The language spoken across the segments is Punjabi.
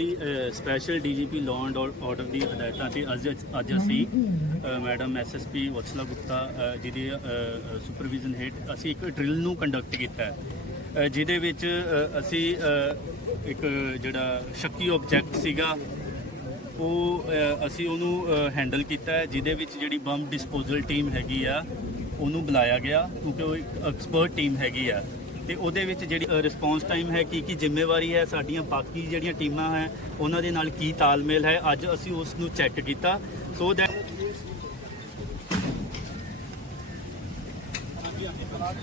ਦੀ ਸਪੈਸ਼ਲ ਡੀਜੀਪੀ ਲੌਂਡ ਐਂਡ ਆਰਡਰ ਦੀ ਹਦਾਇਤਾਂ ਤੇ ਅੱਜ ਅੱਜ ਅਸੀਂ ਮੈਡਮ ਐਸਐਸਪੀ ਵਤਸਲਾ ਗੁਪਤਾ ਜੀ ਦੀ ਸੁਪਰਵਿਜ਼ਨ ਹੇਠ ਅਸੀਂ ਇੱਕ ਡਰਿਲ ਨੂੰ ਕੰਡਕਟ ਕੀਤਾ ਜਿਹਦੇ ਵਿੱਚ ਅਸੀਂ ਇੱਕ ਜਿਹੜਾ ਸ਼ੱਕੀ ਆਬਜੈਕਟ ਸੀਗਾ ਉਹ ਅਸੀਂ ਉਹਨੂੰ ਹੈਂਡਲ ਕੀਤਾ ਜਿਹਦੇ ਵਿੱਚ ਜਿਹੜੀ ਬੰਬ ਡਿਸਪੋਜ਼ਲ ਟੀਮ ਹੈਗੀ ਆ ਉਹਨੂੰ ਬੁਲਾਇਆ ਗਿਆ ਕਿਉਂਕਿ ਉਹ ਇੱਕ ਐਕਸਪਰਟ ਟੀਮ ਹੈਗੀ ਆ ਤੇ ਉਹਦੇ ਵਿੱਚ ਜਿਹੜੀ ਰਿਸਪੌਂਸ ਟਾਈਮ ਹੈ ਕੀ ਕੀ ਜ਼ਿੰਮੇਵਾਰੀ ਹੈ ਸਾਡੀਆਂ ਬਾਕੀ ਜਿਹੜੀਆਂ ਟੀਮਾਂ ਹੈ ਉਹਨਾਂ ਦੇ ਨਾਲ ਕੀ ਤਾਲਮੇਲ ਹੈ ਅੱਜ ਅਸੀਂ ਉਸ ਨੂੰ ਚੈੱਕ ਕੀਤਾ ਸੋ ਦੈਟ ਅੱਜ ਪੰਜਾਬ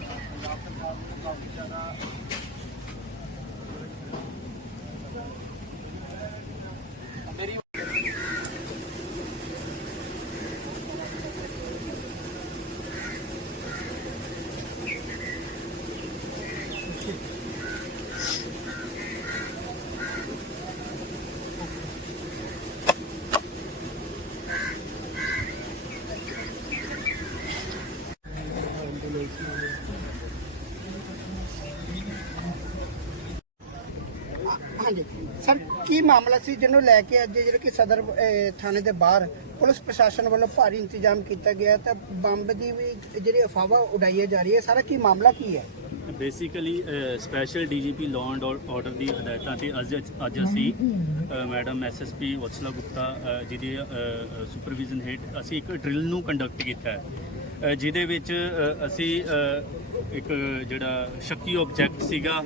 ਸਰਕਾਰ ਨੂੰ ਕਾਫੀ ਜ਼ਿਆਦਾ ਹਾਂਜੀ ਸਰ ਕੀ ਮਾਮਲਾ ਸੀ ਜਿਹਨੂੰ ਲੈ ਕੇ ਅੱਜ ਜਿਹੜੇ ਕਿ ਸਦਰ ਥਾਣੇ ਦੇ ਬਾਹਰ ਪੁਲਿਸ ਪ੍ਰਸ਼ਾਸਨ ਵੱਲੋਂ ਭਾਰੀ ਇੰਤਜ਼ਾਮ ਕੀਤਾ ਗਿਆ ਤਾਂ ਬੰਬ ਦੀ ਵੀ ਜਿਹੜੀ ਅਫਵਾਹ ਉਡਾਈ ਜਾ ਰਹੀ ਹੈ ਸਾਰਾ ਕੀ ਮਾਮਲਾ ਕੀ ਹੈ basically special DGP law and order ਦੀ ਹਦਾਇਤਾਂ ਤੇ ਅੱਜ ਅੱਜ ਅਸੀਂ ਮੈਡਮ ਐਸਐਸਪੀ ਵਤਸਲਾ ਗੁਪਤਾ ਜੀ ਦੀ ਸੁਪਰਵਿਜ਼ਨ ਹੇਠ ਅਸੀਂ ਇੱਕ ਡਰਿਲ ਨੂੰ ਕੰਡਕਟ ਕੀਤਾ ਹੈ ਜਿਹਦੇ ਵਿੱਚ ਅਸੀਂ ਇੱਕ ਜਿਹੜਾ ਸ਼ੱਕੀ ਆਬਜੈਕਟ ਸੀਗਾ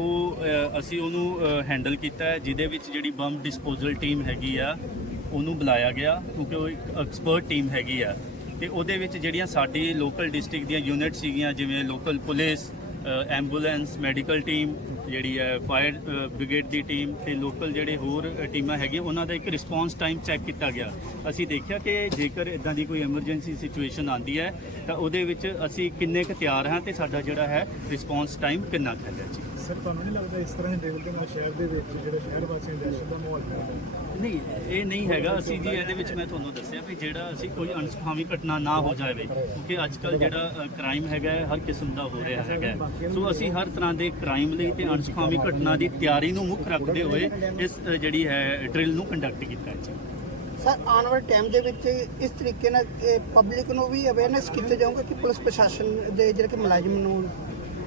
ਉਹ ਅਸੀਂ ਉਹਨੂੰ ਹੈਂਡਲ ਕੀਤਾ ਹੈ, ਜਿਹਦੇ ਵਿੱਚ ਜਿਹੜੀ ਬੰਬ ਡਿਸਪੋਜ਼ਲ ਟੀਮ ਹੈਗੀ ਆ ਉਹਨੂੰ ਬੁਲਾਇਆ ਗਿਆ ਕਿਉਂਕਿ ਉਹ ਇੱਕ ਐਕਸਪਰਟ ਟੀਮ ਹੈਗੀ ਆ ਤੇ ਉਹਦੇ ਵਿੱਚ ਜਿਹੜੀਆਂ ਸਾਡੀ ਲੋਕਲ ਡਿਸਟ੍ਰਿਕਟ ਦੀਆਂ ਯੂਨਿਟ ਸੀਗੀਆਂ ਜਿਵੇਂ local police ambulance medical team ਜਿਹੜੀ ਹੈ ਫਾਇਰ ਬ੍ਰਿਗੇਡ ਦੀ ਟੀਮ ਤੇ ਲੋਕਲ ਜਿਹੜੇ ਹੋਰ ਟੀਮਾਂ ਹੈਗੀਆਂ ਉਹਨਾਂ ਦਾ ਇੱਕ ਰਿਸਪੌਂਸ ਟਾਈਮ ਚੈੱਕ ਕੀਤਾ ਗਿਆ ਅਸੀਂ ਦੇਖਿਆ ਕਿ ਜੇਕਰ ਇਦਾਂ ਦੀ ਕੋਈ ਐਮਰਜੈਂਸੀ ਸਿਚੁਏਸ਼ਨ ਆਂਦੀ ਹੈ ਤਾਂ ਉਹਦੇ ਵਿੱਚ ਅਸੀਂ ਕਿੰਨੇ ਕੁ ਤਿਆਰ ਹਾਂ ਤੇ ਸਾਡਾ ਜਿਹੜਾ ਹੈ ਰਿਸਪੌਂਸ ਟਾਈਮ ਕਿੰਨਾ ਹੈ ਜੀ ਸਰ ਤੁਹਾਨੂੰ ਨਹੀਂ ਲੱਗਦਾ ਇਸ ਤਰ੍ਹਾਂ ਦੇ ਲੈਵਲ ਦੇ ਨਾਲ ਸ਼ਹਿਰ ਦੇ ਵਿੱਚ ਜਿਹੜਾ ਸ਼ਹਿਰ ਵਾਸੀਆਂ ਦਾ ਦਹਿਸ਼ਤ ਦਾ ਮਾਹੌਲ ਹੈ ਨਹੀਂ ਇਹ ਨਹੀਂ ਹੈਗਾ ਅਸੀਂ ਜੀ ਇਹਦੇ ਵਿੱਚ ਮੈਂ ਤੁਹਾਨੂੰ ਦੱਸਿਆ ਵੀ ਜਿਹੜਾ ਅਸੀਂ ਕੋਈ ਅਣਸੁਖਾਵੀ ਘਟਨਾ ਨਾ ਹੋ ਜਾਵੇ ਕਿਉਂਕਿ ਅੱਜ ਕੱਲ ਜਿਹੜਾ ਕ੍ਰਾਈਮ ਹੈਗਾ ਹਰ ਕਿਸਮ ਦਾ ਹੋ ਰਿਹਾ ਹੈਗਾ ਸੋ ਅਸੀਂ ਹਰ ਤਰ੍ਹਾਂ ਦੇ ਕ੍ਰਾਈਮ ਲਈ ਤੇ ਅਣਸੁਖਾਵੀ ਘਟਨਾ ਦੀ ਤਿਆਰੀ ਨੂੰ ਮੁੱਖ ਰੱਖਦੇ ਹੋਏ ਇਸ ਜਿਹੜੀ ਹੈ ਡ੍ਰਿਲ ਨੂੰ ਕੰਡਕਟ ਕੀਤਾ ਹੈ ਸਰ ਆਉਣ ਵਾਲੇ ਟਾਈਮ ਦੇ ਵਿੱਚ ਇਸ ਤਰੀਕੇ ਨਾਲ ਪਬਲਿਕ ਨੂੰ ਵੀ ਅਵੇਅਰਨੈਸ ਕੀਤਾ ਜਾਊਗਾ ਕਿ ਪੁਲਿਸ ਪ੍ਰਸ਼ਾਸਨ ਦੇ ਜਿਹੜੇ ਕਿ ਮੁਲਾਜ਼ਮ ਨੂੰ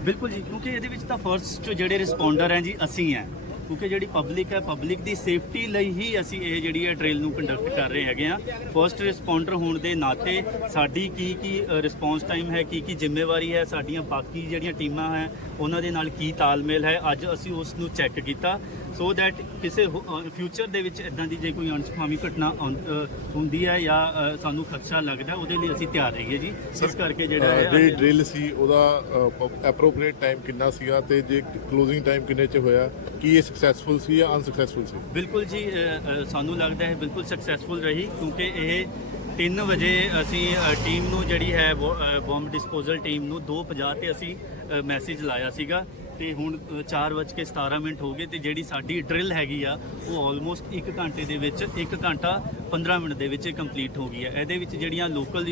ਬਿਲਕੁਲ ਜੀ ਕਿਉਂਕਿ ਇਹਦੇ ਵਿੱਚ ਤਾਂ ਫਰਸਟ ਜਿਹੜੇ ਰਿਸਪੌਂਡਰ ਹੈ ਜੀ ਅਸੀਂ ਹੈ ਕਿਉਂਕਿ ਜਿਹੜੀ ਪਬਲਿਕ ਹੈ ਪਬਲਿਕ ਦੀ ਸੇਫਟੀ ਲਈ ਹੀ ਅਸੀਂ ਇਹ ਜਿਹੜੀ ਹੈ ਟ੍ਰੇਲ ਨੂੰ ਕੰਡਕਟ ਕਰ ਰਹੇ ਹੈਗੇ ਆ ਫਰਸਟ ਰਿਸਪੌਂਡਰ ਹੋਣ ਦੇ ਨਾਤੇ ਸਾਡੀ ਕੀ ਕੀ ਰਿਸਪੌਂਸ ਟਾਈਮ ਹੈ ਕੀ ਕੀ ਜ਼ਿੰਮੇਵਾਰੀ ਹੈ ਸਾਡੀਆਂ ਬਾਕੀ ਜਿਹੜੀਆਂ ਟੀਮਾਂ ਹੈ ਉਹਨਾਂ ਦੇ ਨਾਲ ਕੀ ਤਾਲਮੇਲ ਹੈ ਅੱਜ ਅਸੀਂ ਉਸ ਨੂੰ ਚੈੱਕ ਕੀਤਾ ਸੋ ਦੈਟ ਕਿਸੇ ਫਿਊਚਰ ਦੇ ਵਿੱਚ ਇਦਾਂ ਦੀ ਜੇ ਕੋਈ ਅਣਸੁਖਾਵੀ ਘਟਨਾ ਹੁੰਦੀ ਹੈ ਜਾਂ ਸਾਨੂੰ ਖਤਰਾ ਲੱਗਦਾ ਉਹਦੇ ਲਈ ਅਸੀਂ ਤਿਆਰ ਰਹੀਏ ਜੀ ਇਸ ਕਰਕੇ ਜਿਹੜਾ ਹੈ ਜਿਹੜੀ ਡ੍ਰਿਲ ਸੀ ਉਹਦਾ ਐਪਰੋਪ੍ਰੀਏਟ ਟਾਈਮ ਕਿੰਨਾ ਸੀਗਾ ਤੇ ਜੇ ਕਲੋਜ਼ਿੰਗ ਟਾਈਮ ਕਿੰਨੇ ਚ ਹੋਇਆ ਕੀ ਇਹ ਸਕਸੈਸਫੁਲ ਸੀ ਜਾਂ ਅਨਸਕਸੈਸਫੁਲ ਸੀ ਬਿਲਕੁਲ ਜੀ ਸਾਨੂੰ ਲੱਗਦਾ ਹੈ ਬਿਲਕੁਲ ਸਕਸੈਸਫੁਲ ਰਹੀ ਕਿਉਂਕਿ ਇਹ 3 ਵਜੇ ਅਸੀਂ ਟੀਮ ਨੂੰ ਜਿਹੜੀ ਹੈ ਬੰਬ ਡਿਸਪੋਜ਼ਲ ਟੀਮ ਨੂੰ 2:50 ਤੇ ਅਸੀਂ ਮੈਸੇਜ ਲਾਇਆ ਸੀਗਾ ਤੇ ਹੁਣ 4:17 ਮਿੰਟ ਹੋ ਗਏ ਤੇ ਜਿਹੜੀ ਸਾਡੀ ਡਰਿਲ ਹੈਗੀ ਆ ਉਹ ਆਲਮੋਸਟ 1 ਘੰਟੇ ਦੇ ਵਿੱਚ 1 ਘੰਟਾ 15 ਮਿੰਟ ਦੇ ਵਿੱਚ ਕੰਪਲੀਟ ਹੋ ਗਈ ਹੈ ਇਹਦੇ ਵਿੱਚ ਜਿਹੜੀਆਂ ਲੋਕਲ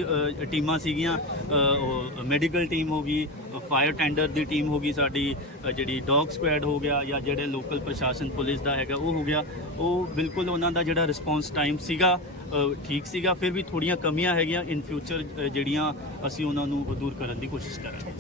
ਟੀਮਾਂ ਸੀਗੀਆਂ ਮੈਡੀਕਲ ਟੀਮ ਹੋ ਗਈ ਫਾਇਰ ਟੈਂਡਰ ਦੀ ਟੀਮ ਹੋ ਗਈ ਸਾਡੀ ਜਿਹੜੀ ਡੌਗ ਸਕੁਐਡ ਹੋ ਗਿਆ ਜਾਂ ਜਿਹੜੇ ਲੋਕਲ ਪ੍ਰਸ਼ਾਸਨ ਪੁਲਿਸ ਦਾ ਹੈਗਾ ਉਹ ਹੋ ਗਿਆ ਉਹ ਬਿਲਕੁਲ ਉਹਨਾਂ ਦਾ ਜਿਹੜਾ ਰਿਸਪੌਂਸ ਟਾਈਮ ਸੀਗਾ ਠੀਕ ਸੀਗਾ ਫਿਰ ਵੀ ਥੋੜੀਆਂ ਕਮੀਆਂ ਹੈਗੀਆਂ ਇਨ ਫਿਊਚਰ ਜਿਹੜੀਆਂ ਅਸੀਂ ਉਹਨਾਂ ਨੂੰ ਦੂਰ ਕਰਨ ਦੀ ਕੋਸ਼ਿਸ਼ ਕਰਾਂਗੇ